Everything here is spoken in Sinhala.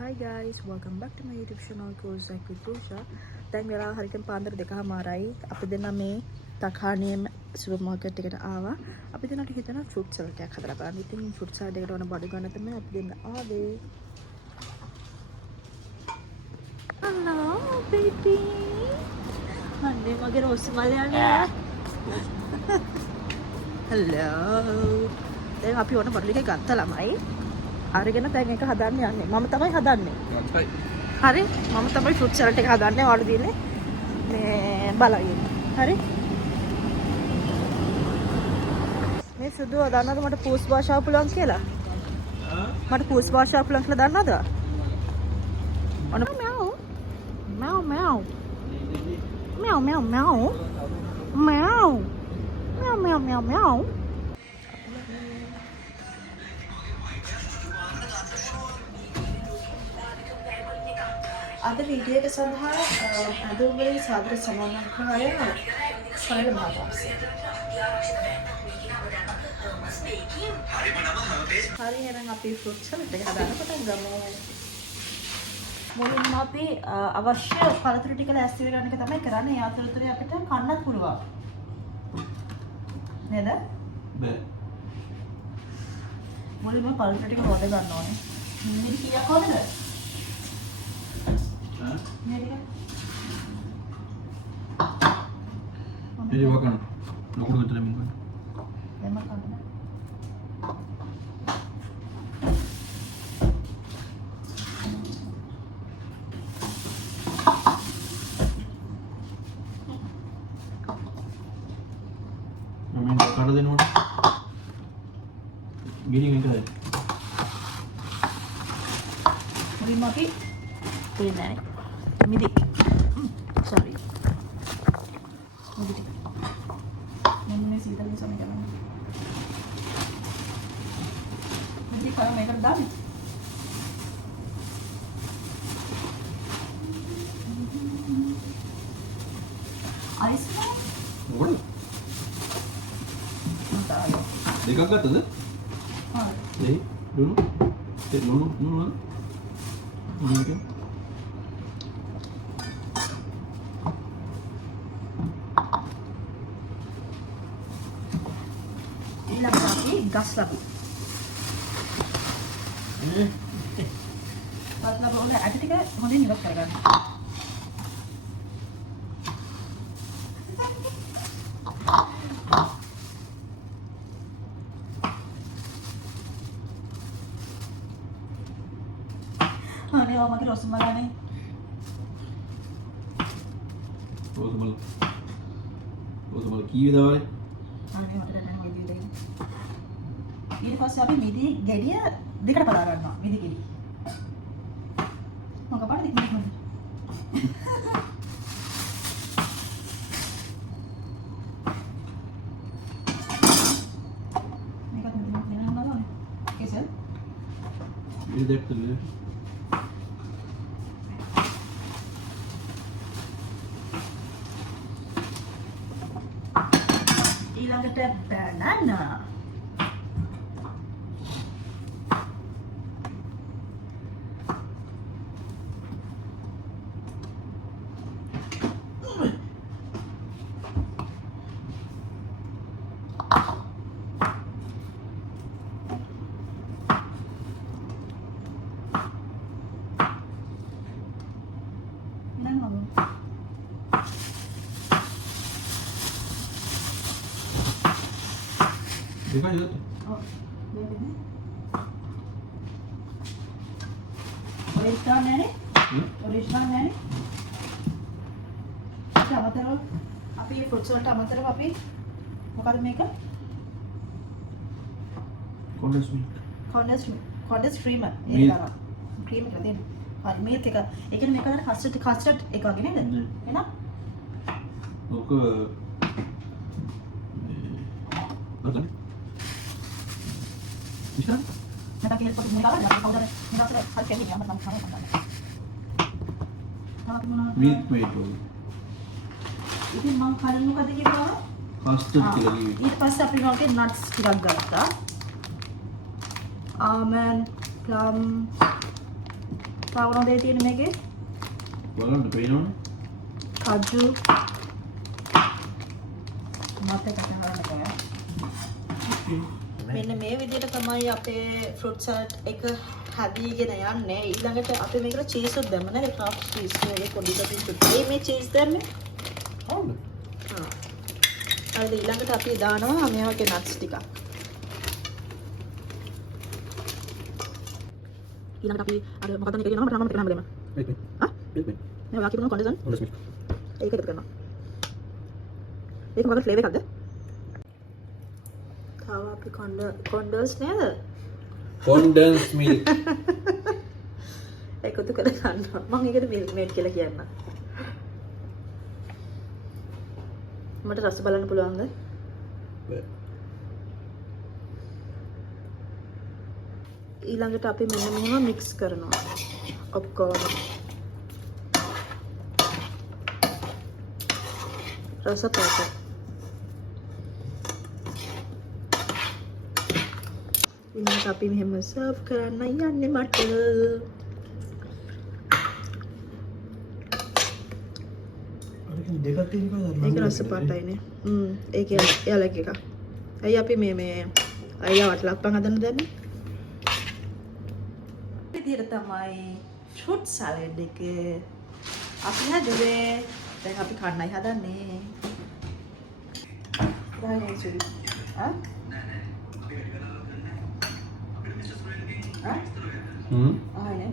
Hi guys, welcome back to my YouTube channel Course Like with Rusha. දැන් වෙලාව හරියටම පාන්දර 2:00මාරයි. අපි දෙන්න මේ තකාණියම සුපර් මාකට් එකට ආවා. අපි දෙන්නට හිතන ෆෘට් සලාඩ් එකක් හදලා බලන්න. ඉතින් ෆෘට් සලාඩ් එකට ඕන බඩු ගන්න තමයි අපි දෙන්න ආවේ. Hello baby. අනේ මගේ රෝස් මලයානේ. Hello. දැන් අපි ඕන බඩු ටික ගත්තා ළමයි. අරගෙන දැන් එක හදන්න යන්නේ. මම තමයි හදන්නේ. හරි. මම තමයි ෆෘට් සලාඩ් එක හදන්නේ. ඔයාලා දින්නේ මේ බලයින්. හරි. මේ සුදුව දන්නවද මට පූස් භාෂාව පුළුවන් කියලා? මට පූස් භාෂාව පුළුවන් කියලා දන්නවද? ඔන්න මෑව්. මෑව් මෑව්. මෑව් මෑව් මෑව්. මෑව්. මෑව් මෑව් මෑව් මෑව්. අද වීඩියෝ එක සඳහා අදෝබේ සාදර සමානකාරය ෆයිල් මාතෘකාවක්. හරි එහෙනම් අපි ෆෘට් සලාඩ් එක හදාන්න පටන් ගමු. මුලින්ම අපි අවශ්‍ය පළතුරු ටික ලෑස්ති කරගන්න එක තමයි කරන්නේ. ඒ අතරතුරේ අපිට කන්නත් පුළුවන්. නේද? බෑ. මුලින්ම පළතුරු ටික හොද ගන්න ඕනේ. මිනිත් කීයක් හොදද? Jadi makan, aku udah terima makan. Makan. Namin kada din mo. Gini ng kada. Terima kasih. Terima kasih. Midi. Sorry. Midi. Ini sih tadi sama jalan. Midi kalau mereka dah. Ice cream? Boleh. Entah ayo. Dekat kat tu? हाँ. Deh, dulu. Dulu. Mungkin. lagi gas lagi. Kalau boleh ada tiga, kemudian juga kan. Ini orang makin rasa malah nih. Rasa malah kiwi dah boleh. Ini ada dan wajib deh. ඊට පස්සේ අපි මිදි ගෙඩිය දෙකට බලා ගන්නවා මිදි ගෙඩි. මොකක් පාටද මේක? මේක තමයි දෙන්න හදන්නේ. කේසල්. Ini dek tu. ඊළඟට banana. Dekat je tu. Oh, baby. Original है ने? Original है ने? टमाटर आप ये फ्रूट्स और टमाटर आप ये මොකද මේක? Condensed milk. condensed cream එක ගන්නවා. cream එක දෙන්න. හරි මේක එක. ඒ කියන්නේ මේක අර කස්ටර්ඩ් එක වගේ නේද? එහෙනම් ඔක බලන්න. ඉතින් නැත්නම් කියලා පොඩි මේක අරගෙන අපි කවුද මේක අතර හරි කැමති යන්න මම කරන්න. milk made වගේ. ඉතින් මම කලින් මොකද කිව්වා? custard කියලා කිව්වේ. ඊට පස්සේ අපි මොකද nuts ටිකක් ගත්තා. almond, plum, තව මොනවද තියෙන්නේ මේකේ? බලන්න පේනවනේ. කජු මත එකට හරන්න බෑ. මෙන්න මේ විදිහට තමයි අපේ ෆෘට් සලාඩ් එක හදීගෙන යන්නේ. ඊළඟට අපි මේකට චීස් උත් දැම්ම නේද? ක්‍රාෆ්ට් චීස් වගේ පොඩි පොඩි මේ චීස් දැම්මේ. හවුද? හා. හරිද ඊළඟට අපි දානවා මේ වගේ නට්ස් ටිකක්. ඊළඟට අපි අර මොකක්ද මේක කියනවා මට නම් මතක නැහැ දෙන්න. මේක. හා? මේක. මේ වාක්‍ය මොනවද කොන්ඩෙන්සන්? කොන්ඩස් මිල්ක්. ඒක එකතු කරනවා. ඒක මොකක්ද ෆ්ලේවර් එකක්ද? තව අපි කොන්ඩන්ස් නේද? කොන්ඩන්ස් මිල්ක්. එකතු කර ගන්නවා. මම ඒකට මිල්ක් මේඩ් කියලා කියන්නම්. මට රස බලන්න පුළුවන්ද? ඊළඟට අපි මෙන්න මෙහෙම මික්ස් කරනවා. ඔක්කොම. රස පාට. ඊළඟට අපි මෙහෙම සර්ව් කරන්න යන්නේ මට. දෙකක් තියෙනවා ඒක රස පාටයිනේ. ඒක යාලක එක. අයි අපි මේ අයියාට ලප්පන් හදන්න දැන්නේ. විදිහට තමයි ෆෘට් සලාඩ් එක අපි හදුවේ. දැන් අපි කන්නයි හදන්නේ. දැන් සුදු. ආ? ආ? ආනේ.